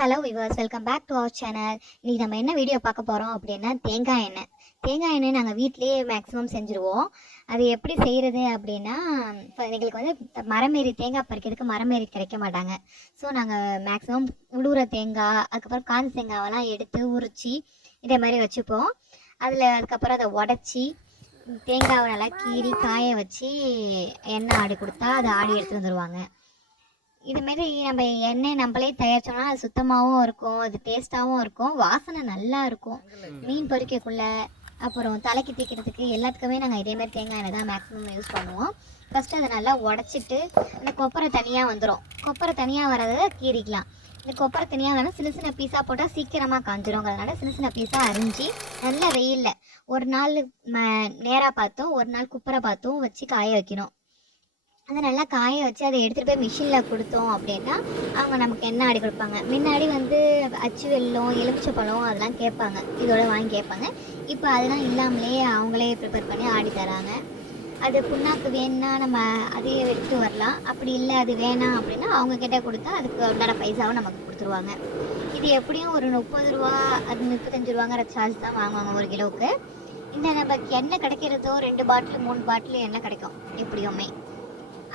Hello viewers, welcome back to our channel. இன்றைக்கி நம்ம என்ன வீடியோ பார்க்க போகிறோம் அப்படின்னா தேங்காய் எண்ணெய் நாங்கள் வீட்டிலேயே மேக்ஸிமம் செஞ்சுருவோம். அது எப்படி செய்கிறது அப்படின்னா, இப்போ எங்களுக்கு வந்து மரமேறி தேங்காய் பறிக்கிறதுக்கு மரமேறி கிடைக்க மாட்டாங்க. ஸோ நாங்கள் மேக்ஸிமம் உழுவுற தேங்காய், அதுக்கப்புறம் காஞ்ச தேங்காவெல்லாம் எடுத்து உரித்து இதே மாதிரி வச்சுப்போம். அதுக்கப்புறம் அதை உடச்சி தேங்காவை நல்லா கீறி காய வச்சு எண்ணெய் ஆடி கொடுத்தா அதை ஆடி எடுத்துகிட்டு வந்துடுவாங்க. இதுமாரி நம்ம எண்ணெய் நம்மளே தயாரிச்சோம்னா அது சுத்தமாகவும் இருக்கும், அது டேஸ்ட்டாகவும் இருக்கும், வாசனை நல்லா இருக்கும். மீன் பொரிக்கக்குள்ள அப்புறம் தலைக்கு தேய்க்கிறதுக்கு எல்லாத்துக்குமே நாங்கள் இதேமாதிரி தேங்காய் எண்ணெய் தான் மேக்ஸிமம் யூஸ் பண்ணுவோம். ஃபஸ்ட்டு அதை நல்லா உடச்சிட்டு அந்த கொப்பரை தனியாக வந்துடும். கொப்பரை தனியாக வரதை கீறிக்கலாம். இந்த கொப்பரை தனியாக வேணால் சின்ன சின்ன பீஸாக போட்டால் சீக்கிரமாக காஞ்சிருங்கிறதுனால சின்ன சின்ன பீஸாக அரிஞ்சு நல்லா வெயிலில் ஒரு நாள் நேராக பார்த்தும் ஒரு நாள் குப்பரை பார்த்தும் வச்சு காய வைக்கணும். அதை நல்லா காய வச்சு அதை எடுத்துகிட்டு போய் மிஷினில் கொடுத்தோம் அப்படின்னா அவங்க நமக்கு எண்ணெய் ஆடி கொடுப்பாங்க. முன்னாடி வந்து அச்சு வெல்லம், எலுமிச்சப்பழம் அதெல்லாம் கேட்பாங்க, இதோட வாங்கி கேட்பாங்க. இப்போ அதெல்லாம் இல்லாமலே அவங்களே ப்ரிப்பேர் பண்ணி ஆடி தராங்க. அது புண்ணாக்கு வேணுன்னா நம்ம அதையே எடுத்து வரலாம். அப்படி இல்லை அது வேணாம் அப்படின்னா அவங்கக்கிட்ட கொடுத்தா அதுக்கு உண்டான பைசாவும் நமக்கு கொடுத்துருவாங்க. இது எப்படியும் ஒரு 30 ரூபா, அது 35 ரூபாங்கிற சார்ஜ் தான் வாங்குவாங்க ஒரு கிலோவுக்கு. இந்த நமக்கு எண்ணெய் கிடைக்கிறதோ 2 பாட்டில் 3 பாட்டில் எண்ணெய் கிடைக்கும் எப்படியுமே.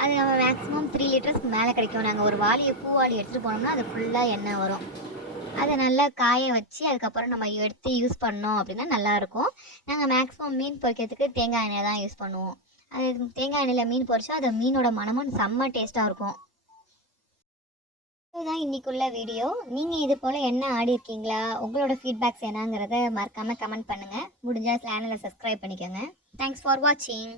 அது நம்ம மேக்ஸிமம் 3 லிட்டர்ஸ்க்கு மேலே கிடைக்கும். நாங்கள் ஒரு பூவாளி எடுத்துகிட்டு போனோம்னா அது ஃபுல்லாக எண்ணெய் வரும். அதை நல்லா காய வச்சு அதுக்கப்புறம் நம்ம எடுத்து யூஸ் பண்ணோம் அப்படின்னா நல்லாயிருக்கும். நாங்கள் மேக்ஸிமம் மீன் பொரிக்கிறதுக்கு தேங்காய் எண்ணெய் தான் யூஸ் பண்ணுவோம். அது தேங்காய் எண்ணெயில் மீன் பொரிச்சா அது மீனோட மனமும் செம்ம டேஸ்ட்டாக இருக்கும். இதுதான் இன்றைக்குள்ள வீடியோ. நீங்கள் இது போல் எண்ணெய் ஆடி இருக்கீங்களா? உங்களோட ஃபீட்பேக்ஸ் என்னங்கிறத மறக்காமல் கமெண்ட் பண்ணுங்கள். முடிஞ்சால் சேனலை சப்ஸ்கிரைப் பண்ணிக்கோங்க. தேங்க்ஸ் ஃபார் வாட்சிங்.